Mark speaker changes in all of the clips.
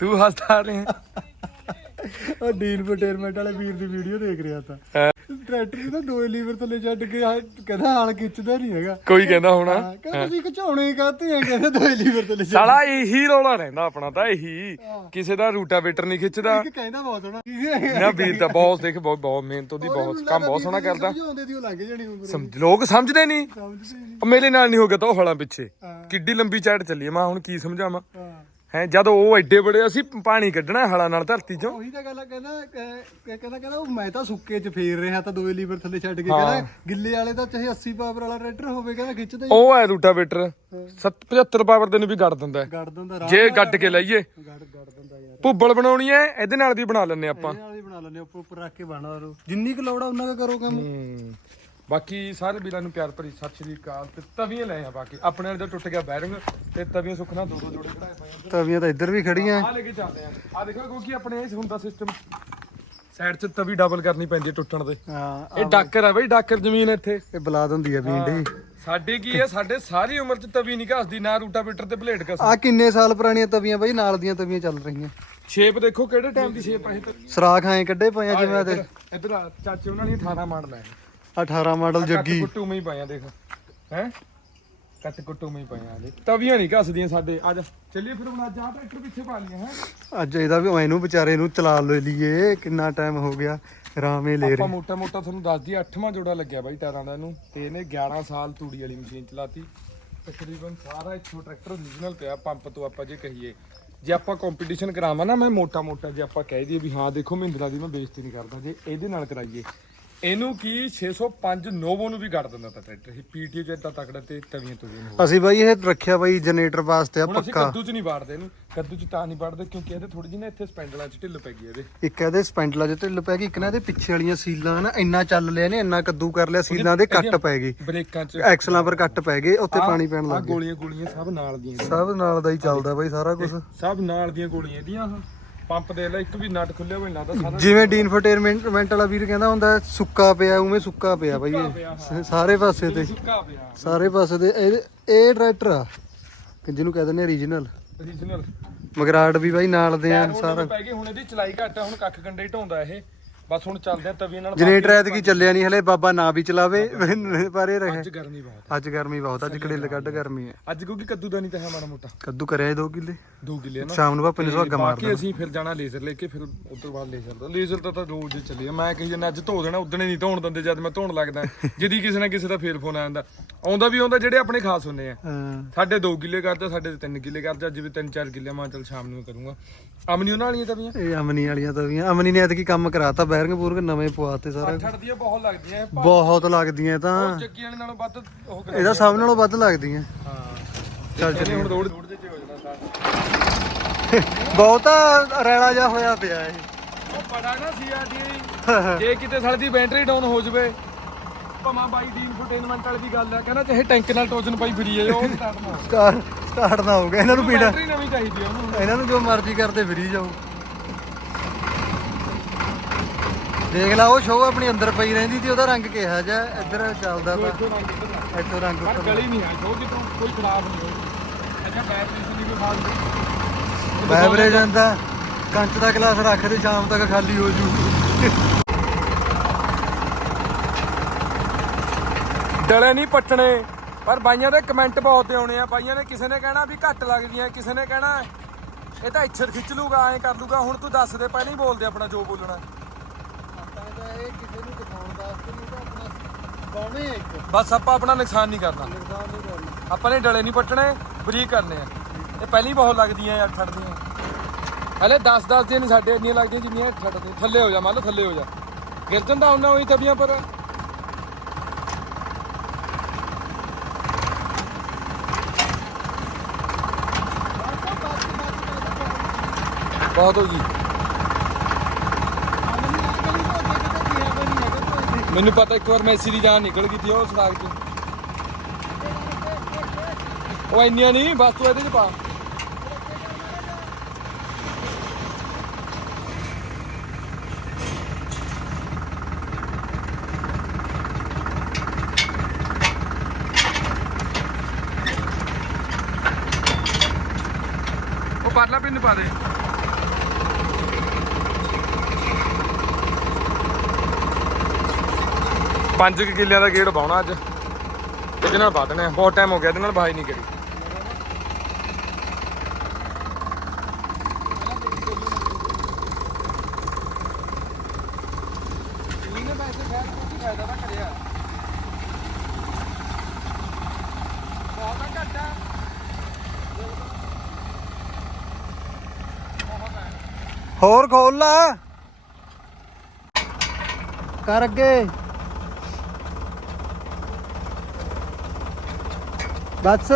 Speaker 1: ਤੂੰ ਹੱਸਦਾ ਰਿਹਾ।
Speaker 2: ਉਹ ਡੀਨ ਫਟੇਰਮੈਂਟ ਵਾਲੇ ਵੀਰ ਦੀ ਵੀਡੀਓ ਦੇਖ ਰਿਹਾ ਤਾਂ।
Speaker 1: ਹਾਂ।
Speaker 2: ਟਰੈਕਟਰ ਦੀ ਦੋਏ ਲੀਵਰ ਥੱਲੇ ਛੱਡ ਕੇ ਕਹਿੰਦਾ ਹਾਲ ਖਿੱਚਦਾ ਨਹੀਂ ਹੈਗਾ।
Speaker 1: ਕੋਈ ਕਹਿੰਦਾ ਹੋਣਾ।
Speaker 2: ਹਾਂ, ਕਹਿੰਦਾ ਤੁਸੀਂ ਘਚਾਉਣੇ ਕਾਤੇ ਆ ਕਹਿੰਦਾ ਦੋਏ ਲੀਵਰ ਥੱਲੇ ਛੱਡ
Speaker 1: ਸਾਲਾ ਇਹੀ ਰੌਲਾ ਰਹਿੰਦਾ ਆਪਣਾ ਤਾਂ ਇਹੀ। ਕਿਸੇ ਦਾ ਰੂਟਾਵੇਟਰ ਨਹੀਂ ਖਿੱਚਦਾ।
Speaker 2: ਕਹਿੰਦਾ ਬਹੁਤ ਹੋਣਾ
Speaker 1: ਨਾ ਵੀਰ ਤਾਂ ਬਹੁਤ ਦੇਖ ਬਹੁਤ ਬਹੁਤ ਮਿਹਨਤ ਉਹਦੀ ਬਹੁਤ ਕੰਮ ਬਹੁਤ ਸੋਹਣਾ ਕਰਦਾ।
Speaker 2: ਸਮਝਾਉਂਦੇ ਦੀ ਉਹ ਲੱਗ ਜਾਣੀ ਉਮਰ
Speaker 1: ਸਮਝ ਲੋਕ ਸਮਝਦੇ ਨਹੀਂ।
Speaker 2: ਸਮਝਦੇ ਹੀ ਨਹੀਂ।
Speaker 1: ਉਹ ਮੇਰੇ ਨਾਲ ਨਹੀਂ ਹੋ ਗਿਆ ਤਾਂ ਉਹ ਹਲਾਂ ਪਿੱਛੇ।
Speaker 2: ਹਾਂ।
Speaker 1: ਕਿੱਡੀ ਲੰਬੀ ਚੜ ਚੱਲੀ ਆ, ਮੈਂ ਹੁਣ ਕੀ ਸਮਝਾਵਾਂ।
Speaker 2: ਹਾਂ।
Speaker 1: ਹੈ ਜਦੋਂ ਉਹ ਐਡੇ ਬੜੇ ਅਸੀਂ ਪਾਣੀ ਕੱਢਣਾ ਹਲਾਂ ਨਾਲ ਧਰਤੀ ਚੋਂ।
Speaker 2: ਉਹੀ ਤਾਂ ਗੱਲ ਆ ਕਹਿੰਦਾ ਕਹਿ- ਕਹਿੰਦਾ ਕਹਿੰਦਾ ਉਹ ਮੈਂ ਤਾਂ ਸੁੱਕੇ 'ਚ ਫੇਰ ਰਿਹਾ ਤਾਂ ਦੋਏ ਲੀਵਰ ਥੱਲੇ ਛੱਡ ਕੇ ਕਹਿੰਦਾ ਗਿੱਲੇ ਵਾਲੇ ਤਾਂ ਚਾਹੇ 80 ਪਾਵਰ ਵਾਲਾ ਟਰੈਕਟਰ ਹੋਵੇ ਕਹਿੰਦਾ ਖਿੱਚਦਾ ਹੀ
Speaker 1: ਉਹ ਹੈ। ਰੂਟਾਵੇਟਰ 75 ਪਾਵਰ ਤੈਨੂੰ ਵੀ ਗੱਡ ਦਿੰਦਾ ਹੈ।
Speaker 2: ਗੱਡ ਦਿੰਦਾ ਰਾਹ
Speaker 1: ਜੇ ਗੱਡ ਕੇ ਲਈਏ।
Speaker 2: ਗੱਡ ਗੱਡ ਦਿੰਦਾ ਯਾਰ।
Speaker 1: ਭੁੱਬਲ ਬਣਾਉਣੀ ਐ ਇਹਦੇ ਨਾਲ ਵੀ ਬਣਾ ਲੈਣੇ ਆਪਾਂ।
Speaker 2: ਇਹਦੇ ਨਾਲ ਹੀ ਬਣਾ ਲੈਂਦੇ ਉੱਪਰ ਉੱਪਰ ਰੱਖ ਕੇ ਬਣਾ ਲਓ ਜਿੰਨੀ ਕੁ ਲੋੜ ਆ ਉਹਨਾਂ ਦਾ ਕਰੋ ਕੰਮ।
Speaker 1: ਹੂੰ। ਬਾਕੀ ਸਾਰੇ ਵੀਰਾਂ ਨੂੰ ਪਿਆਰ ਭਰੀ ਸਤਿ ਸ਼੍ਰੀ ਅਕਾਲ ਤੇ ਤਵੀਆਂ ਲੈ ਆ ਬਾਕੀ। ਆਪਣੇ ਵਾਲੇ ਦਾ ਟੁੱਟ ਗਿਆ ਬੈਰਿੰਗ ਤੇ ਤਵੀਆਂ ਸੁੱਖਣਾ ਦੋ ਦੋ ਜੋੜੇ ਪਏ
Speaker 2: ਤਵੀਆਂ ਤਾਂ ਇੱਧਰ ਵੀ ਖੜੀਆਂ।
Speaker 1: ਆ ਲੈ ਕੇ ਚੱਲਦੇ ਆ। ਆ ਦੇਖੋ ਕਿਉਂਕਿ ਆਪਣੇ ਇਹ ਹੁੰਦਾ ਸਿਸਟਮ ਸਾਈਡ 'ਚ ਤਵੀ ਡਬਲ ਕਰਨੀ ਪੈਂਦੀ ਹੈ ਟੁੱਟਣ ਦੇ।
Speaker 2: ਹਾਂ
Speaker 1: ਇਹ ਡਾਕਰ ਆ ਬਈ ਡਾਕਰ ਜ਼ਮੀਨ ਇੱਥੇ।
Speaker 2: ਇਹ ਬਲਾਦ ਹੁੰਦੀ ਆ ਵੀਂਡੇ
Speaker 1: ਸਾਡੇ ਕੀ ਹੈ ਸਾਡੇ ਸਾਰੀ ਉਮਰ 'ਚ ਤਵੀ ਨਹੀਂ ਘਸਦੀ ਨਾ ਰੂਟਾਵੇਟਰ ਤੇ ਬਲੇਡ ਘਸ
Speaker 2: ਆ ਕਿੰਨੇ ਸਾਲ ਪੁਰਾਣੀਆਂ ਤਵੀਆਂ ਬਾਈ ਨਾਲ ਦੀਆਂ ਤਵੀਆਂ ਚੱਲ ਰਹੀਆਂ।
Speaker 1: ਸ਼ੇਪ ਦੇਖੋ ਕਿਹੜੇ ਟਾਈਮ ਦੀ ਸ਼ੇਪ ਆ ਇਹ
Speaker 2: ਸਰਾਖ ਐਂ ਕੱਢੇ ਪਏ ਆ ਜਿਵੇਂ ਤੇ।
Speaker 1: ਇੱਧਰ- ਚਾਚੇ ਉਹਨਾਂ ਨੇ 18 ਮਾਡਲ ਹੈ
Speaker 2: 18 ਮਾਡਲ ਜੱਗੀ।
Speaker 1: ਕੁੱਟੂ ਮੈਂ ਹੀ ਪਾਇਆ ਦੇਖ ਹੈ? ਕੱਟ ਕੁੱਟੂ ਮੈਂ ਹੀ ਪਾਇਆ ਦੇ ਤਵੀਆਂ ਨਹੀਂ ਘਸਦੀਆਂ ਸਾਡੇ ਅੱਜ ਚੱਲੀਏ ਫਿਰ ਹੁਣ ਅੱਜ ਆ ਟਰੈਕਟਰ ਪਿੱਛੇ ਪਾ ਲਈਆਂ ਹੈ?
Speaker 2: ਅੱਜ ਇਹਦਾ ਵੀ ਇਹਨੂੰ ਵਿਚਾਰੇ ਨੂੰ ਚਲਾ ਲੈ ਲਈਏ ਕਿੰਨਾ ਟਾਈਮ ਹੋ ਗਿਆ ਰਾਮੇ ਲੈ
Speaker 1: ਆਪਾਂ
Speaker 2: ਰਹੇ।
Speaker 1: ਮੋਟਾ ਮੋਟਾ ਤੁਹਾਨੂੰ ਦੱਸ ਦਈਏ 8ਵਾਂ ਜੋੜਾ ਲੱਗਿਆ ਬਾਈ ਟਾਇਰਾਂ ਦਾ ਇਹਨੂੰ ਤੇ ਇਹਨੇ 11 ਸਾਲ ਤੂੜੀ ਵਾਲੀ ਮਸ਼ੀਨ ਚਲਾਤੀ। ਤਕਰੀਬਨ ਸਾਰਾ ਇੱਥੋਂ ਟਰੈਕਟਰ ਓਰੀਜਨਲ ਪਿਆ ਪੰਪ ਤੋਂ ਆਪਾਂ ਜੇ ਕਹੀਏ। ਜੇ ਆਪਾਂ ਕੰਪੀਟੀਸ਼ਨ ਕਰਾਵਾਂ ਨਾ ਮੈਂ ਮੋਟਾ ਮੋਟਾ ਜੇ ਆਪਾਂ ਕਹਿ ਦਈਏ ਵੀ ਹਾਂ ਦੇਖੋ ਮਹਿੰਦਰਾ ਦੀ ਮੈਂ ਬੇਇੱਜ਼ਤੀ ਨਹੀਂ ਕਰਦਾ ਜੇ ਇਹਦੇ ਨਾਲ ਕਰਾਈਏ ਇਹਨੂੰ ਕੀ 605 ਨੋਵੋ ਨੂੰ ਵੀ ਗੱਡ ਦਿੰਦਾ ਤਾਂ ਟਰੈਕਟਰ। ਇਹ ਪੀਟੀਓ ਚ ਏਦਾਂ ਤਕੜਾ ਤੇ ਤਵੀਆਂ ਤਵੀਆਂ ਨੂੰ।
Speaker 2: ਅਸੀਂ ਬਾਈ ਇਹ ਰੱਖਿਆ ਬਾਈ ਜਨਰੇਟਰ ਵਾਸਤੇ ਆ
Speaker 1: ਹੁਣ ਅਸੀਂ
Speaker 2: ਪੱਕਾ।
Speaker 1: ਕੱਦੂ ਚ ਨਹੀਂ ਵਾੜਦੇ ਇਹਨੂੰ। ਕੱਦੂ ਚ ਤਾਂ ਨਹੀਂ ਵਾੜਦੇ ਕਿਉਂਕਿ ਇਹਦੇ ਥੋੜੀ ਜਿਹੀ ਨਾ ਇੱਥੇ ਸਪੈਂਡਲਾਂ ਚ ਢਿੱਲ ਪੈ ਗਈ ਇਹਦੇ।
Speaker 2: ਇੱਕ ਇਹਦੇ ਸਪੈਂਡਲਾ ਜਿਹਾ ਢਿੱਲ ਪੈ ਗਈ ਇੱਕ ਨਾ ਇਹਦੇ ਪਿੱਛੇ ਵਾਲੀਆਂ ਸੀਲਾਂ ਨਾ ਇੰਨਾ ਚੱਲ ਲਿਆ ਨੇ ਇੰਨਾ ਕੱਦੂ ਕਰ ਲਿਆ ਸੀਲਾਂ ਦੇ ਕੱਟ ਪੈ ਗਏ।
Speaker 1: ਬ੍ਰੇਕਾਂ ਚ।
Speaker 2: ਐਕਸਲਾਂ ਪਰ ਕੱਟ ਪੈ ਗਏ ਉੱਤੇ ਪਾਣੀ ਪੈਣ ਲੱਗ ਗਿਆ।
Speaker 1: ਗੋਲੀਆਂ ਗੋਲੀਆਂ ਸਭ ਨਾਲ ਦੀਆਂ
Speaker 2: ਸਭ ਨਾਲ ਦਾ ਹੀ ਚੱਲਦਾ ਬਾਈ ਸਾਰਾ ਕੁਝ
Speaker 1: ਸਭ ਨਾਲ ਦੀਆਂ ਗੋਲੀਆਂ ਇਹਦੀਆਂ ਆਹ। ਪੰਪ ਦੇ ਲੈ ਇੱਕ ਵੀ ਨਟ ਖੁੱਲਿਆ ਹੋਇਆ ਲੱਗਦਾ ਸਾਰਾ
Speaker 2: ਜਿਵੇਂ ਡੀਨ ਫਟੇਰਮੈਂਟ ਵਾਲਾ ਵੀਰ ਕਹਿੰਦਾ ਹੁੰਦਾ ਸੁੱਕਾ ਪਿਆ ਉਵੇਂ ਸੁੱਕਾ ਪਿਆ ਬਾਈ ਇਹ। ਸਾਰੇ ਪਾਸੇ ਤੇ।
Speaker 1: ਸੁੱਕਾ ਪਿਆ।
Speaker 2: ਸਾਰੇ ਪਾਸੇ ਤੇ ਇਹ ਇਹ ਟਰੈਕਟਰ ਆ ਕਿ ਜਿਹਨੂੰ ਕਹਿੰਦੇ ਨੇ ਰੀਜਨਲ
Speaker 1: ਓਰੀਜਨਲ
Speaker 2: ਮਗਰਾਟ ਵੀ ਬਾਈ ਨਾਲ ਦੇ ਆ
Speaker 1: ਸਾਰਾ। ਪੈ ਗਏ ਹੁਣ ਇਹਦੀ ਚਲਾਈ ਘੱਟ ਆ ਹੁਣ ਕੱਖ ਕੰਡੇ ਹੀ ਢਾਉਂਦਾ ਇਹ। ਬਸ ਹੁਣ ਚੱਲਦੇ ਆ ਤਵੀਆਂ ਨਾਲ
Speaker 2: ਜਨਰੇਟਰ ਐਤਕੀ ਚੱਲਿਆ ਨਹੀਂ ਹਲੇ ਬਾਬਾ ਨਾ ਵੀ ਚਲਾਵੇ ਪਰ ਇਹ ਰਹੇ।
Speaker 1: ਅੱਜ ਗਰਮੀ ਬਹੁਤ
Speaker 2: ਅੱਜ ਗਰਮੀ ਬਹੁਤ ਅੱਜ ਕੜੇਲ ਕੱਢ ਗਰਮੀ ਹੈ
Speaker 1: ਅੱਜ ਕਿਉਂਕਿ ਕੱਦੂ ਦਾ ਨਹੀਂ ਤਾਂ ਹੈ ਮਾੜਾ ਮੋਟਾ।
Speaker 2: ਕੱਦੂ ਕਰਿਆ 2 ਕਿੱਲੇ।
Speaker 1: 2 ਕਿੱਲੇ ਨਾ।
Speaker 2: ਸ਼ਾਮ ਨੂੰ ਭਾਪੇ ਨੇ ਸੁਹਾਗਾ ਮਾਰ
Speaker 1: ਬਾਕੀ ਅਸੀਂ ਫਿਰ ਜਾਣਾ ਲੇਜ਼ਰ ਲੈ ਕੇ ਫਿਰ ਉਧਰ ਬਾਅਦ ਲੇਜ਼ਰ ਦਾ। ਲੇਜ਼ਰ ਤਾਂ ਤਾਂ ਰੋਜ਼ ਹੀ ਚੱਲੀ ਆ। ਮੈਂ ਕਹੀ ਜਾਂਦਾ ਅੱਜ ਧੋ ਦੇਣਾ ਉਦਣੇ ਨਹੀਂ ਧੋਣ ਦਿੰਦੇ ਜਦ ਮੈਂ ਧੋਣ ਲੱਗਦਾ। ਜਦੀ ਕਿਸੇ ਨਾ ਕਿਸੇ ਦਾ ਫੇਰ ਫੋਨ ਆ ਜਾਂਦਾ। ਆਉਂਦਾ ਵੀ ਆਉਂਦਾ ਜਿਹੜੇ ਆਪਣੇ ਖਾਸ ਹੁੰਦੇ ਆ।
Speaker 2: ਹਾਂ।
Speaker 1: ਸਾਡੇ 2 ਕਿੱਲੇ ਕਰਦਾ ਸਾਡੇ 3 ਕਿੱਲੇ ਕਰਦਾ ਅੱਜ ਵੀ 3-4 ਕਿੱਲੇ ਮੈਂ ਚੱਲ ਸ਼ਾਮ ਨੂੰ ਕਰੂੰਗਾ। ਅਮਨੀ ਉਹਨਾਂ ਵਾਲੀਆਂ ਤਵੀਆਂ
Speaker 2: ਇਹ ਅਮਨੀ ਵਾਲੀਆਂ ਤਾਂ ਵੀ ਅਮਨੀ ਨੇ ਐਤਕੀ ਕੰਮ ਕਰਾਤਾ ਬੈਰਿੰਗ ਬੂਰਗ ਨਵੇਂ ਪਵਾਤੇ ਸਾਰਾ
Speaker 1: ਛੱਡਦੀਆਂ ਬਹੁਤ ਲੱਗਦੀਆਂ।
Speaker 2: ਬਹੁਤ ਲੱਗਦੀਆਂ ਇਹ ਤਾਂ।
Speaker 1: ਚੱਕੀ ਵਾਲੇ ਨਾਲੋਂ ਵੱਧ ਉਹ
Speaker 2: ਇਹਦਾ ਸਭ ਨਾਲੋਂ ਵੱਧ ਲੱਗਦੀਆਂ।
Speaker 1: ਹਾਂ।
Speaker 2: ਚੱਲ
Speaker 1: ਚੱਲ ਹੁਣ ਰੋਡ
Speaker 2: ਬਹੁਤਾ ਰੈਲਾ ਜਾ ਹੋਇਆ ਪਿਆ ਇਹ।
Speaker 1: ਉਹ ਬੜਾ ਨਾ ਸੀਆਰਡੀ ਜੇ ਕਿਤੇ ਸਾਡੀ ਦੀ ਬੈਟਰੀ ਡਾਊਨ ਹੋ ਜਵੇ ਭਮਾ ਬਾਈ ਦੀ ਇਨਫੋਟੇਨਮੈਂਟ ਵਾਲੀ ਦੀ ਗੱਲ ਆ ਕਹਿੰਦਾ ਚਾਹੇ ਟੈਂਕ ਨਾਲ ਟੋਜਨ ਪਾਈ ਫਿਰੀ ਜਾਏ ਉਹ ਸਟਾਰਟ ਨਾ
Speaker 2: ਸਟਾਰਟ ਸਟਾਰਟ ਨਾ ਹੋ ਗਿਆ ਇਹਨਾਂ ਨੂੰ ਪੀੜਾ
Speaker 1: ਬੈਟਰੀ ਨਵੀਂ ਚਾਹੀਦੀ ਆ ਉਹਨੂੰ।
Speaker 2: ਇਹਨਾਂ ਨੂੰ ਜੋ ਮਰਜ਼ੀ ਕਰਦੇ ਫਿਰੀ ਜਾਓ। ਦੇਖ ਲਾ ਉਹ ਸ਼ੋਅ ਆਪਣੀ ਅੰਦਰ ਪਈ ਰਹਿੰਦੀ ਸੀ ਉਹਦਾ ਰੰਗ ਕਿਹਾ ਜਾ ਇੱਧਰ ਚੱਲਦਾ ਤਾਂ
Speaker 1: ਇੱਥੋਂ ਰੰਗ
Speaker 2: ਉੱਤਰ
Speaker 1: ਗਲੀ ਨਹੀਂ ਹੈ ਜੋ ਕਿਤੋਂ ਕੋਈ ਖਰਾਬ ਨਹੀਂ ਹੋਈ ਅੱਛਾ ਬੈਟਰੀ ਦੀ ਕੋਈ ਫਾਲਤੂ ਨਹੀਂ।
Speaker 2: ਵਾਈਬ੍ਰੇਸ਼ਨ ਦਾ ਕੰਚ ਦਾ ਗਲਾਸ ਰੱਖ ਦੇ ਸ਼ਾਮ ਤੱਕ ਖਾਲੀ ਹੋ ਜੂ।
Speaker 1: ਡਲੇ ਨਹੀਂ ਪੱਟਣੇ ਪਰ ਬਾਈਆਂ ਦੇ ਕਮੈਂਟ ਬਹੁਤ ਆਉਣੇ ਆ। ਬਾਈਆਂ ਨੇ ਕਿਸੇ ਨੇ ਕਹਿਣਾ ਵੀ ਘੱਟ ਲੱਗਦੀਆਂ ਕਿਸੇ ਨੇ ਕਹਿਣਾ ਇਹ ਤਾਂ ਇੱਛਰ ਖਿੱਚ ਲੂਗਾ ਐਂ ਕਰ ਲੂਗਾ। ਹੁਣ ਤੂੰ ਦੱਸ ਦੇ ਪਹਿਲਾਂ ਹੀ ਬੋਲਦੇ ਆਪਣਾ ਜੋ ਬੋਲਣਾ।
Speaker 2: ਇਹ ਕਿਸੇ ਨੂੰ ਦਿਖਾਉਣ ਵਾਸਤੇ ਨਹੀਂ ਤਾਂ ਆਪਣਾ ਪਾਉਣੇ ਇੱਕ।
Speaker 1: ਬਸ ਆਪਾਂ ਆਪਣਾ ਨੁਕਸਾਨ ਨਹੀਂ ਕਰਨਾ।
Speaker 2: ਨੁਕਸਾਨ ਨਹੀਂ ਕਰਨਾ।
Speaker 1: ਆਪਾਂ ਨੇ ਡਲੇ ਨਹੀਂ ਪੱਟਣੇ। ਬਰੀਕ ਕਰਨੇ ਆ। ਇਹ ਪਹਿਲਾਂ ਬਹੁਤ ਲੱਗਦੀਆਂ ਯਾਰ ਛੱਡਦੀਆਂ ਹਲੇ 10 10 ਦੀਆਂ ਨਹੀਂ ਸਾਡੇ ਇੰਨੀਆਂ ਲੱਗਦੀਆਂ ਜਿੰਨੀਆਂ ਛੱਡਦੇ ਥੱਲੇ ਹੋ ਜਾ, ਮੰਨ ਲਓ ਥੱਲੇ ਹੋ ਜਾ। ਗਿਰ ਜਾਂਦਾ ਉਹਨਾਂ ਉਹੀ ਤਵੀਆਂ ਪਰ। ਬਹੁਤ ਹੋ ਗਈ। ਮੈਨੂੰ ਪਤਾ ਇੱਕ ਵਾਰ ਮੈਸੀ ਦੀ ਜਾਨ ਨਿਕਲ ਗਈ ਸੀ, ਉਹ ਸੜਕ 'ਚ ਉਹ ਇੰਨੀਆਂ ਨਹੀਂ, ਬਸ ਤੂੰ ਇਹਦੇ ਚ ਪਾ। ਉਹ ਪਰਲਾ ਪਿੰਨ ਪਾ ਦੇ। ਪੰਜ ਕੁ ਕਿੱਲਿਆਂ ਦਾ ਗੇੜ ਪਾਉਣਾ ਅੱਜ। ਇਹਦੇ ਨਾਲ ਪਾ ਦੇਣਾ ਬਹੁਤ ਟਾਈਮ ਹੋ ਗਿਆ, ਇਹਦੇ ਨਾਲ ਬਾਈ ਨਹੀਂ ਕਰੀ।
Speaker 2: ਹੋਰ ਖੋਲ ਲਾ। ਕਰ ਅੱਗੇ। ਬਸ।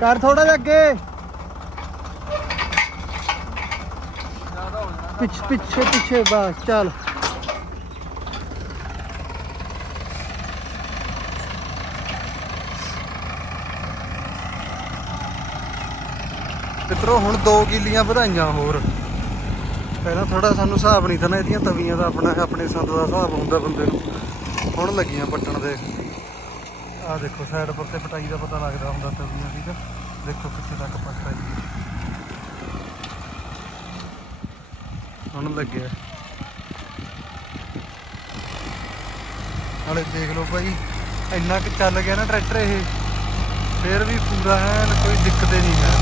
Speaker 2: ਕਰ ਥੋੜਾ ਜਿਹਾ ਅੱਗੇ। ਪਿੱਛੇ ਪਿੱਛੇ ਪਿੱਛੇ ਬਸ, ਚੱਲ। ਮਿੱਤਰੋ, ਹੁਣ 2 ਕਿੱਲੀਆਂ ਵਧਾਈਆਂ ਹੋਰ। ਪਹਿਲਾਂ ਥੋੜਾ ਸਾਨੂੰ ਹਿਸਾਬ ਨਹੀਂ ਤਾਂ ਨਾ, ਇਹਦੀਆਂ ਤਵੀਆਂ ਦਾ ਆਪਣਾ, ਆਪਣੇ ਸੰਦ ਦਾ ਹਿਸਾਬ ਹੁੰਦਾ ਬੰਦੇ ਨੂੰ। ਹੁਣ ਲੱਗੀਆਂ ਪੱਟਣ ਦੇ। ਆਹ ਦੇਖੋ ਸਾਈਡ ਪਰ ਤੇ ਪਟਾਈ ਦਾ ਪਤਾ ਲੱਗਦਾ ਹੁੰਦਾ ਤਵੀਆਂ ਦੀ ਤਾਂ ਦੇਖੋ ਕਿੱਥੇ ਤੱਕ ਪੱਟ ਰਹੀ ਹੁਣ ਲੱਗਿਆ। ਨਾਲੇ ਦੇਖ ਲਓ ਭਾਈ, ਇੰਨਾ ਕਿ ਚੱਲ ਗਿਆ ਨਾ ਟਰੈਕਟਰ ਇਹ। ਫੇਰ ਵੀ ਪੂਰਾ ਹੈ ਕੋਈ ਦਿੱਕਤ ਨਹੀਂ ਹੈ।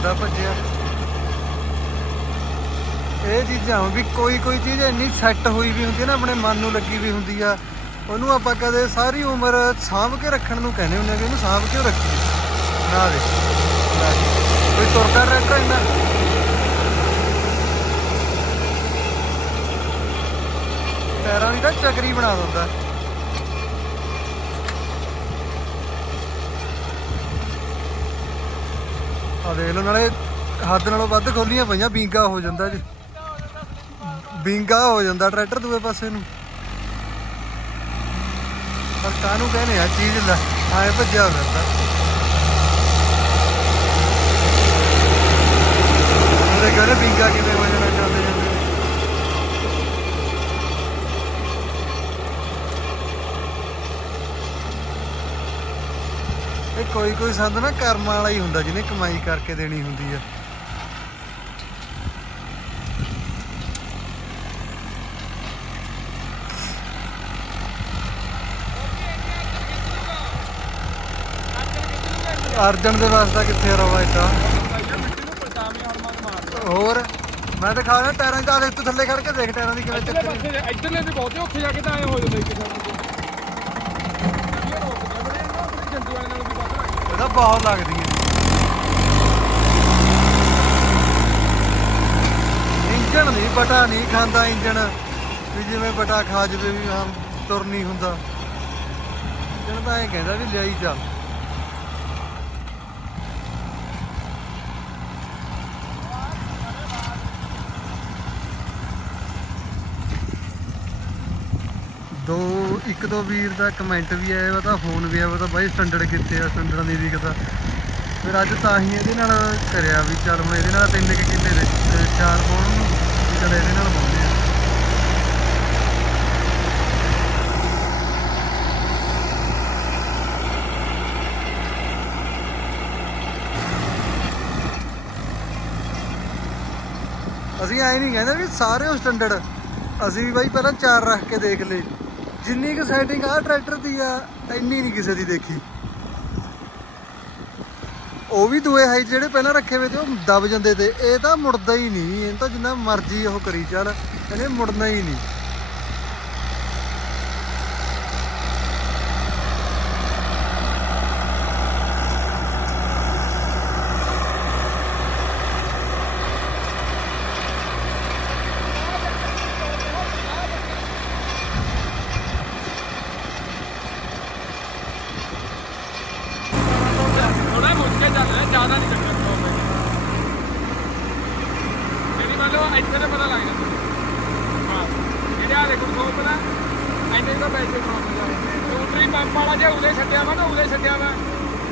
Speaker 2: ਫਿਰਦਾ ਭੱਜਿਆ। ਇਹ ਚੀਜ਼ਾਂ ਵੀ ਕੋਈ ਕੋਈ ਚੀਜ਼ ਇੰਨੀ ਸੈੱਟ ਹੋਈ ਵੀ ਹੁੰਦੀ ਹੈ ਨਾ, ਆਪਣੇ ਮਨ ਨੂੰ ਲੱਗੀ ਵੀ ਹੁੰਦੀ ਆ। ਉਹਨੂੰ ਆਪਾਂ ਕਦੇ ਸਾਰੀ ਉਮਰ ਸਾਂਭ ਕੇ ਰੱਖਣ ਨੂੰ ਕਹਿੰਦੇ ਹੁੰਦੇ ਆ ਵੀ ਇਹਨੂੰ ਸਾਂਭ ਕੇ ਰੱਖੀ? ਨਾ ਦੇ ਕੋਈ ਤੁਰਦਾ ਟਰੈਕਟਰ ਇੰਨਾ? ਟਾਇਰਾਂ ਦੀ ਤਾਂ ਚੱਕਰੀ ਬਣਾ ਦਿੰਦਾ। ਆ ਦੇਖ ਲਓ, ਨਾਲੇ ਹੱਦ ਨਾਲੋਂ ਵੱਧ ਖੋਲੀਆਂ ਪਈਆਂ, ਬੀਂਗਾ ਹੋ ਜਾਂਦਾ ਜੀ। ਬੀਂਗਾ ਹੋ ਜਾਂਦਾ ਟਰੈਕਟਰ ਦੂਏ ਪਾਸੇ ਨੂੰ। ਪਰ ਕਾਹਨੂੰ ਕਹਿੰਦੇ ਆ, ਚੀਜ਼ ਲੈ ਆਏ ਭੱਜਿਆ ਫਿਰਦਾ। ਉਹਦੇ ਕਹਿੰਦੇ ਬੀਂਗਾ ਕਿਵੇਂ ਹੋ ਜਾਣਾ ਜਾਂਦੇ ਜਾਂਦੇ ਇਹ ਕੋਈ ਕੋਈ ਸੰਦ ਨਾ ਕਰਮਾਂ ਵਾਲਾ ਹੀ ਹੁੰਦਾ, ਜਿਹਨੇ ਕਮਾਈ ਕਰਕੇ ਦੇਣੀ ਹੁੰਦੀ ਆ। ਅਰਜਨ ਦੇ ਵਾਸਤਾ ਕਿੱਥੇ ਰਵਾ ਇੱਟਾ ਹੋਰ, ਮੈਂ ਤਾਂ ਖਾ ਰਿਹਾ ਟਾਇਰਾਂ ਦਾ ਦੇਖ ਤੂੰ ਥੱਲੇ ਖੜ ਕੇ ਦੇਖ ਟਾਇਰਾਂ ਦੀ ਕਿਵੇਂ ਚੱਕਰ
Speaker 1: ਪਾਸੇ ਤੇ ਬਹੁਤੇ ਉੱਥੇ ਜਾ ਕੇ ਤਾਂ ਐ ਹੋ ਜਾਂਦਾ ਇੱਕ ਸਾਈਡ ਤੇ ਜੰਦੂ ਵਾਲੇ ਨਾਲ ਵੀ ਵੱਧ ਲੱਗ
Speaker 2: ਬਹੁਤ ਲੱਗਦੀ ਹੈ। ਇੰਜਣ ਨਹੀਂ, ਬਟਾ ਨਹੀਂ ਖਾਂਦਾ ਇੰਜਣ। ਵੀ ਜਿਵੇਂ ਬਟਾ ਖਾ ਜਵੇ ਵੀ ਹਾਂ, ਤੁਰ ਨਹੀਂ ਹੁੰਦਾ। ਇੰਜਣ ਤਾਂ ਇਹ ਕਹਿੰਦਾ ਵੀ ਲਿਆਈ ਜਾ। ਦੋ, ਇੱਕ ਦੋ ਵੀਰ ਦਾ ਕਮੈਂਟ ਵੀ ਆਇਆ ਵਾ, ਤਾਂ ਫੋਨ ਵੀ ਆਇਆ ਵਾ, ਤਾਂ ਬਾਈ ਸਟੈਂਡਰਡ ਕਿੱਥੇ ਆ ਸਟੈਂਡਰਡ ਨਹੀਂ ਵਿਕਦਾ ਫਿਰ ਅੱਜ ਤਾਂ ਹੀ ਇਹਦੇ ਨਾਲ ਕਰਿਆ ਵੀ ਚੱਲ ਹੁਣ ਇਹਦੇ ਨਾਲ ਤਿੰਨ ਕਿ ਕਿੱਲੇ ਦੇ ਚਾਰ ਪਾਉਣ ਨੂੰ ਚੱਲ ਇਹਦੇ ਨਾਲ ਪਾਉਂਦੇ ਆ। ਅਸੀਂ ਐ ਨਹੀਂ ਕਹਿੰਦੇ ਵੀ ਸਾਰੇ ਸਟੈਂਡਰਡ ਅਸੀਂ ਵੀ ਬਾਈ ਪਹਿਲਾਂ ਚਾਰ ਰੱਖ ਕੇ ਦੇਖ ਲਏ। ਜਿੰਨੀ ਕੁ ਸੈਟਿੰਗ ਆ ਟਰੈਕਟਰ ਦੀ ਆ, ਇੰਨੀ ਨਹੀਂ ਕਿਸੇ ਦੀ ਦੇਖੀ। ਉਹ ਵੀ ਦੂਏ ਹਾਈ ਜਿਹੜੇ ਪਹਿਲਾਂ ਰੱਖੇ ਹੋਏ ਤੇ ਉਹ ਦਬ ਜਾਂਦੇ ਤੇ, ਇਹ ਤਾਂ ਮੁੜਦਾ ਹੀ ਨਹੀਂ, ਇਹ ਤਾਂ ਜਿੰਨਾ ਮਰਜ਼ੀ ਉਹ ਕਰੀ ਚੱਲ, ਇਹਨੇ ਮੁੜਨਾ ਹੀ ਨਹੀਂ
Speaker 1: ਥੋੜਾ ਮੁਸ਼ਕਿਲ ਚੱਲ ਰਿਹਾ ਜ਼ਿਆਦਾ ਨਹੀਂ ਚੱਕਰ ਪਾਉਂਦੇ ਜਿਹੜੀ ਮੰਨ ਲਓ ਇੱਥੇ ਤੇ ਪਤਾ ਲੱਗ ਜਾਂਦਾ। ਹਾਂ, ਜਿਹੜੇ ਆ ਦੇਖੋ ਸੋਪ ਨਾ ਇੰਨੇ ਤਾਂ ਪੈਸੇ ਕਮਾਉਂਦੇ ਦੂਸਰੀ ਪੰਪ ਵਾਲਾ ਜੇ ਉਹਦੇ ਛੱਡਿਆ ਵਾ ਨਾ ਉਹਦੇ ਛੱਡਿਆ ਵਾ,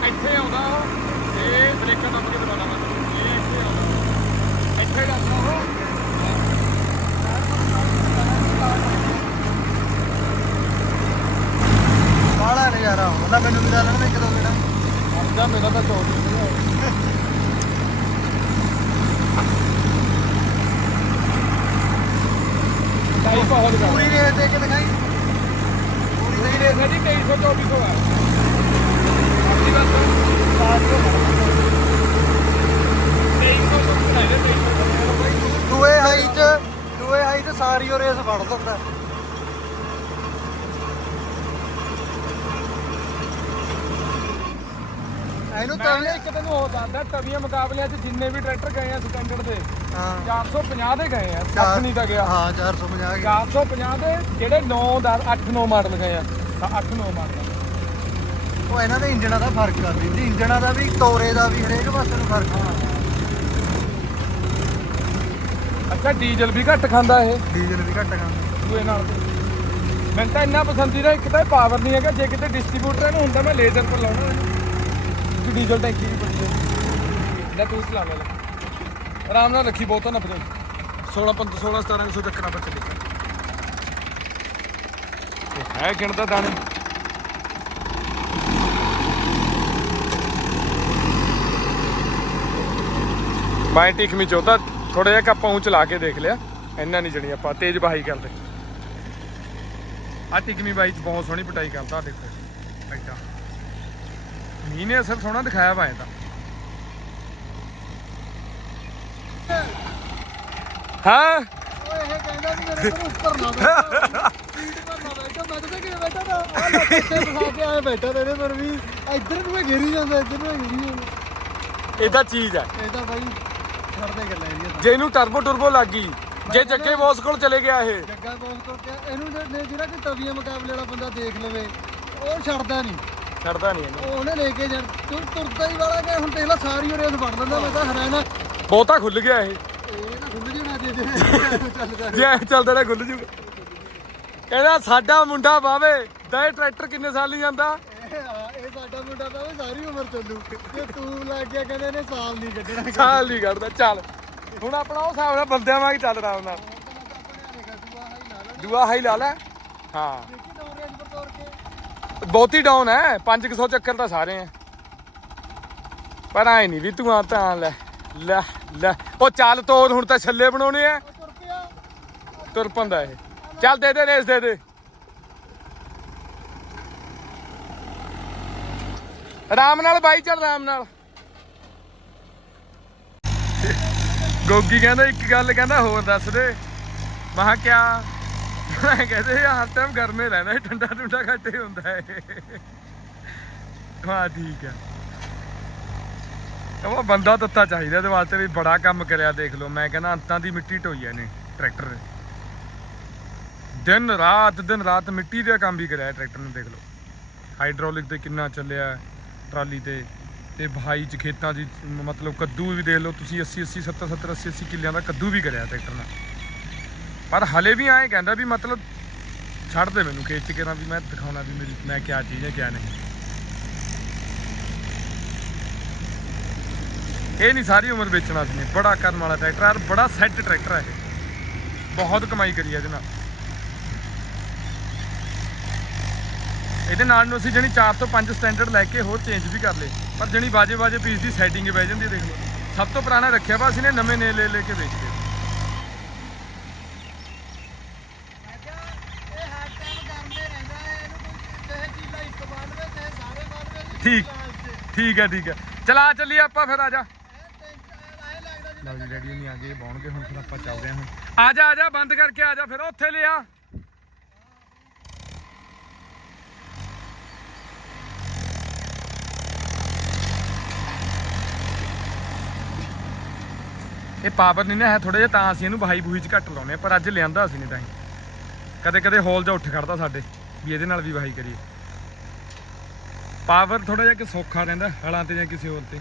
Speaker 1: ਇੱਥੇ ਆਉਂਦਾ ਉਹ, ਤੇ ਬ੍ਰੇਕਾਂ ਦੱਬ ਕੇ ਦਬਾਉਣਾ ਵਾ ਇਹ ਇੱਥੇ ਆਉਂਦਾ। ਇੱਥੇ ਜਾਂਦਾ ਉਹ।
Speaker 2: ਬਾਹਲਾ ਨਜ਼ਾਰਾ ਆਉਂਦਾ, ਮੈਨੂੰ ਵੀ ਲਾ ਲੈਣ ਦੇ ਇੱਕ ਮਿੰਟ
Speaker 1: ਮੇਰਾ ਤਾਂ 24 ਟਾਈ ਬਹੁਤ ਗਾ
Speaker 2: ਪੂਰੀ ਰੇਸ ਦੇ ਕੇ ਦਿਖਾਈ।
Speaker 1: ਪੂਰੀ ਰੇਸ ਹੈ ਜੀ 2324 ਹੈ। ਆਪਣੀ ਕੋ 2300 ਤੋਂ ਬਣਾਏ 2300
Speaker 2: ਦੂਏ ਹਾਈ ਚ ਦੂਏ ਹਾਈ ਚ ਸਾਰੀ ਉਹ ਰੇਸ ਫੜ ਦਿੰਦਾ। ਇਹਨੂੰ ਤਾਂ
Speaker 1: ਮੈਂ ਇੱਕ ਤੈਨੂੰ ਹੋ ਦੱਸਦਾ ਤਵੀਆਂ ਮੁਕਾਬਲਿਆਂ 'ਚ ਜਿੰਨੇ ਵੀ ਟਰੈਕਟਰ ਗਏ ਆ ਸਟੈਂਡਰਡ ਦੇ
Speaker 2: ਹਾਂ।
Speaker 1: 450 ਦੇ ਗਏ ਆ 60 ਨਹੀਂ ਤਾਂ ਗਿਆ।
Speaker 2: ਹਾਂ 450 ਗਿਆ
Speaker 1: 450 ਦੇ ਜਿਹੜੇ 9 10 8 9 ਮਾਡਲ ਗਏ ਆ 8 9 ਮਾਡਲ
Speaker 2: ਉਹ ਇਹਨਾਂ ਦੇ ਇੰਜਣਾਂ ਦਾ ਫ਼ਰਕ ਆ ਵੀ ਇੰਜਣਾਂ ਦਾ ਵੀ ਤੋਰੇ ਦਾ ਵੀ ਹਰੇਕ ਪਾਸੇ ਨੂੰ ਫ਼ਰਕ ਆ।
Speaker 1: ਅੱਛਾ ਡੀਜ਼ਲ ਵੀ ਘੱਟ ਖਾਂਦਾ ਇਹ।
Speaker 2: ਡੀਜ਼ਲ ਵੀ ਘੱਟ ਖਾਂਦਾ।
Speaker 1: ਦੂਏ ਨਾਲ ਮੈਨੂੰ ਤਾਂ ਇੰਨਾ ਪਸੰਦੀਦਾ ਇੱਕ ਤਾਂ ਪਾਵਰ ਨਹੀਂ ਹੈਗਾ ਜੇ ਕਿਤੇ ਡਿਸਟ੍ਰੀਬਿਊਟਰ ਇਹਨੂੰ ਹੁੰਦਾ ਮੈਂ ਲੇਜ਼ਰ ਪਰ ਲਾਉਣਾ। ਇਹਨੂੰ ਡੀਜ਼ਲ ਟੈਂਕੀ ਵੀ ਬੜੀ ਹੈ ਲੈ ਤੂੰ ਚਲਾ ਲੈ। ਆਰਾਮ ਨਾਲ ਰੱਖੀ ਬਹੁਤਾ ਨਾ ਫਰੇ 16 15 16 1700 ਚੱਕਣਾ ਪਰ ਚੱਲੇ। ਇਹ ਹੈ ਗਿਣਦਾ ਦਾਣੇ। ਮੈਂ ਟਿਕਮੀ ਚੋਦਾ ਥੋੜਾ ਜਿਹਾ ਕੱਪਾਂ ਉੱਚ ਲਾ ਕੇ ਦੇਖ ਲਿਆ। ਇੰਨਾ ਨਹੀਂ ਜਣੀ ਆਪਾਂ, ਤੇਜ਼ ਬਹਾਈ ਕਰਦੇ। ਆ ਟਿਕਮੀ ਬਾਈ ਚ ਬਹੁਤ ਸੋਹਣੀ ਪਟਾਈ ਕਰਦਾ ਦੇਖੋ। ਐਡਾ ਮੀਂਹ ਨੇ ਅਸਰ ਸੋਹਣਾ ਦਿਖਾਇਆ ਵਾ ਤਾਂ ਹਾਂ
Speaker 2: ਓਏ ਇਹ ਕਹਿੰਦਾ ਵੀ ਮੇਰੇ ਕੋਲ ਉੱਪਰ ਨਾ ਬੈਠਾ ਬੈਠਾ ਮੈਂ ਤਾਂ। ਕਿਵੇਂ ਬੈਠਾ ਤਾਂ ਆ ਲੈ ਇੱਥੇ ਫਸਾ ਕੇ ਆਏ ਬੈਠਾ ਤੇਰੇ ਪਰ ਵੀ ਇੱਧਰ ਨੂੰ ਮੈਂ ਘੇਰੀ ਜਾਂਦਾ ਇੱਧਰ ਨੂੰ ਘੇਰੀ ਜਾਂਦਾ
Speaker 1: ਇਹਦਾ ਚੀਜ਼ ਹੈ।
Speaker 2: ਇਹ ਤਾਂ ਬਾਈ ਛੱਡਦੇ ਗੱਲਾਂ ਇਹਦੀਆਂ
Speaker 1: ਜੇ ਇਹਨੂੰ ਟਰਬੋ ਟਰਬੋ ਲੱਗ ਗਈ, ਜੇ ਜੱਗੇ ਬੌਸ ਕੋਲ ਚਲੇ ਗਿਆ ਇਹ।
Speaker 2: ਜੱਗਾ ਬੋਸ ਕੋਲ ਇਹਨੂੰ ਜਿਹੜਾ ਕਿ ਤਵੀਆਂ ਮੁਕਾਬਲੇ ਵਾਲਾ ਬੰਦਾ ਦੇਖ ਲਵੇ, ਉਹ ਛੱਡਦਾ ਨਹੀਂ।
Speaker 1: ਛੱਡਦਾ ਨਹੀਂ ਇਹਨੂੰ।
Speaker 2: ਉਹਨੇ ਲੈ ਕੇ ਜਾ ਤੂੰ ਤੁਰਦਾ ਹੀ ਵਾਲਾ ਕਿ ਹੁਣ ਦੇਖ ਲੈ ਸਾਰੀ ਉਹ ਰੇਸ ਫੜ ਲੈਂਦਾ ਮੈਂ ਤਾਂ ਹੈਰਾਨ ਆ।
Speaker 1: ਬਹੁਤਾ ਖੁੱਲ ਗਿਆ ਇਹ।
Speaker 2: ਇਹ ਨਾ ਖੁੱਲ ਜੀ ਨਾ ਦੇ ਦੇ ਚੱਲਦਾ
Speaker 1: ਜੇ ਐਂ ਚੱਲਦਾ ਖੁੱਲ ਜੂਗਾ। ਕਹਿੰਦਾ ਸਾਡਾ ਮੁੰਡਾ ਬਾਵੇ ਦਾ ਇਹ ਟਰੈਕਟਰ ਕਿੰਨੇ ਸਾਲ ਨਹੀਂ ਜਾਂਦਾ?
Speaker 2: ਇਹ ਆ, ਇਹ ਸਾਡਾ ਮੁੰਡਾ ਤਾਂ ਉਹ ਸਾਰੀ ਉਮਰ ਚੱਲੂ। ਜੇ ਤੂੰ ਲੱਗ ਗਿਆ ਕਹਿੰਦੇ ਇਹਨੇ ਸਾਲ ਨਹੀਂ ਕੱਢਣਾ।
Speaker 1: ਸਾਲ ਨਹੀਂ ਕੱਢਦਾ ਚੱਲ। ਹੁਣ ਆਪਣਾ ਉਹ ਹਿਸਾਬ ਨਾਲ ਬੰਦਿਆਂ ਵਾਂਗ ਚੱਲ ਰਹਾ ਉਹਨਾਂ ਦੂਆ ਹਾਈ ਲਾ ਲੈ। ਹਾਂ। ਬਹੁਤੀ ਡਾਊਨ ਹੈ 500 ਚੱਕਰ ਤਾਂ ਸਾਰੇ ਆ ਪਰ ਆਏ ਨਹੀਂ ਵੀ ਤੂੰ ਆ ਤਾਂ ਲੈ ਲੈ ਲੈ। ਉਹ ਚੱਲ ਤੋਰ, ਹੁਣ ਤਾਂ ਛੱਲੇ ਬਣਾਉਣੇ ਆ
Speaker 2: ਤੁਰ
Speaker 1: ਪੰਦਾ ਇਹ। ਚੱਲ ਦੇ ਦੇ ਰੇਸ, ਦੇ ਦੇ। ਆਰਾਮ ਨਾਲ ਬਾਈ, ਚੱਲ ਆਰਾਮ ਨਾਲ। ਗੋਗੀ ਕਹਿੰਦਾ, ਇੱਕ ਗੱਲ ਕਹਿੰਦਾ, ਹੋਰ ਦੱਸ ਦੇ। ਮਹਾ ਕਿਆ? ਮੈਂ ਕਹਿੰਦੇ ਹਰ ਟਾਈਮ ਗਰਮੇ ਰਹਿੰਦਾ ਇਹ ਠੰਡਾ ਠੰਡਾ ਘੱਟੇ ਹੁੰਦਾ ਹੈ ਹਾਂ, ਠੀਕ ਹੈ ਉਹ ਬੰਦਾ ਦਿੱਤਾ ਚਾਹੀਦਾ ਇਹਦੇ ਵਾਸਤੇ ਵੀ ਬੜਾ ਕੰਮ ਕਰਿਆ, ਦੇਖ ਲਓ। ਮੈਂ ਕਹਿੰਦਾ ਅੰਤਾਂ ਦੀ ਮਿੱਟੀ ਢੋਈ ਐ ਨੇ ਟਰੈਕਟਰ ਨੇ। ਦਿਨ ਰਾਤ ਦਿਨ ਰਾਤ ਮਿੱਟੀ ਦਾ ਕੰਮ ਵੀ ਕਰਿਆ ਟਰੈਕਟਰ ਨੇ, ਦੇਖ ਲਓ। ਹਾਈਡ੍ਰੋਲਿਕ ਤੇ ਕਿੰਨਾ ਚੱਲਿਆ, ਟਰਾਲੀ ਤੇ। ਤੇ ਭਾਈ ਚ ਖੇਤਾਂ ਦੀ, ਮਤਲਬ ਕੱਦੂ ਵੀ ਦੇਖ ਲਓ, ਤੁਸੀਂ 80 80 70 70 80 80 ਕਿੱਲਿਆਂ ਦਾ ਕੱਦੂ ਵੀ ਕਰਿਆ ਟਰੈਕਟਰ ਨਾਲ। ਪਰ ਹਲੇ ਵੀ ਐਂ ਕਹਿੰਦਾ ਵੀ ਮਤਲਬ ਛੱਡ ਦੇ ਮੈਨੂੰ ਖੇਤ ਕੇ ਨਾ ਵੀ ਮੈਂ ਦਿਖਾਉਣਾ ਵੀ ਮੇਰੀ ਮੈਂ ਕਿਆ ਚੀਜ਼ ਹੈ, ਕਿਆ ਨਹੀਂ। ਇਹ ਨਹੀਂ ਸਾਰੀ ਉਮਰ ਵੇਚਣਾ ਸੀ, ਬੜਾ ਕਰਨ ਵਾਲਾ ਟਰੈਕਟਰ ਹੈ ਔਰ ਬੜਾ ਸੈੱਟ ਟਰੈਕਟਰ ਹੈ ਇਹ। ਬਹੁਤ ਕਮਾਈ ਕਰੀ ਹੈ ਇਹਦੇ ਨਾਲ। ਇਹਦੇ ਨਾਲ ਨੂੰ ਅਸੀਂ ਜਣੀ 4 ਤੋਂ 5 ਸਟੈਂਡਰਡ ਲੈ ਕੇ ਹੋਰ ਚੇਂਜ ਵੀ ਕਰ ਲਏ। ਪਰ ਜਣੀ ਬਾਜੇ ਬਾਜੇ ਪੀਸ ਦੀ ਸੈਟਿੰਗ ਹੀ ਬਹਿ ਜਾਂਦੀ ਹੈ ਦੇਖ ਲਓ। ਸਭ ਤੋਂ ਪੁਰਾਣਾ ਰੱਖਿਆ ਵਾ, ਅਸੀਂ ਨੇ ਨਵੇਂ ਨੇ ਲੈ ਲੈ ਕੇ ਵੇਚਦੇ
Speaker 2: ਇਹ ਹਰ ਟਾਈਮ ਗਰਮੇ ਰਹਿੰਦਾ ਹੈ ਇਹਨੂੰ ਕੋਈ ਚਾਹੇ ਚੀਲਾ ਇੱਕ ਬਾਲ ਵੇ ਚਾਹੇ ਸਾਰੇ ਬਾਲ ਵੇ
Speaker 1: ਠੀਕ ਠੀਕ ਹੈ ਠੀਕ ਹੈ। ਚਲਾ ਚੱਲੀਏ ਆਪਾਂ ਫਿਰ ਆ ਜਾ। ਲਓ ਜੀ ਰੈਡੀ ਨਹੀਂ ਆ ਗਏ ਬੌਣਗੇ ਹੁਣ ਫਿਰ ਆਪਾਂ ਚੱਲਦੇ ਹਾਂ ਹੁਣ। ਆ ਜਾ ਆ ਜਾ ਬੰਦ ਕਰਕੇ ਆ ਜਾ ਫਿਰ ਉੱਥੇ ਲਿਆ। ਇਹ ਪਾਵਰ ਨਹੀਂ ਨਾ ਹੈ ਥੋੜਾ ਜਿਹਾ ਤਾਂ ਅਸੀਂ ਇਹਨੂੰ ਬਹਾਈ ਬੂਹੀ ਚ ਘੱਟ ਲਾਉਨੇ ਆ ਪਰ ਅੱਜ ਲਿਆਂਦਾ ਅਸੀਂ ਨੇ ਤਾਂ ਕਦੇ ਕਦੇ ਹੌਲ ਜਾ ਉੱਠ ਖੜਦਾ ਸਾਡੇ ਵੀ ਇਹਦੇ ਨਾਲ ਵੀ ਬਹਾਈ ਕਰੀਏ। ਪਾਵਰ ਥੋੜਾ ਜਿਹਾ ਕਿ ਸੌਖਾ ਰਹਿੰਦਾ ਹਲਾਂ ਤੇ ਜਾਂ ਕਿਸੇ ਹੋਰ ਤੇ।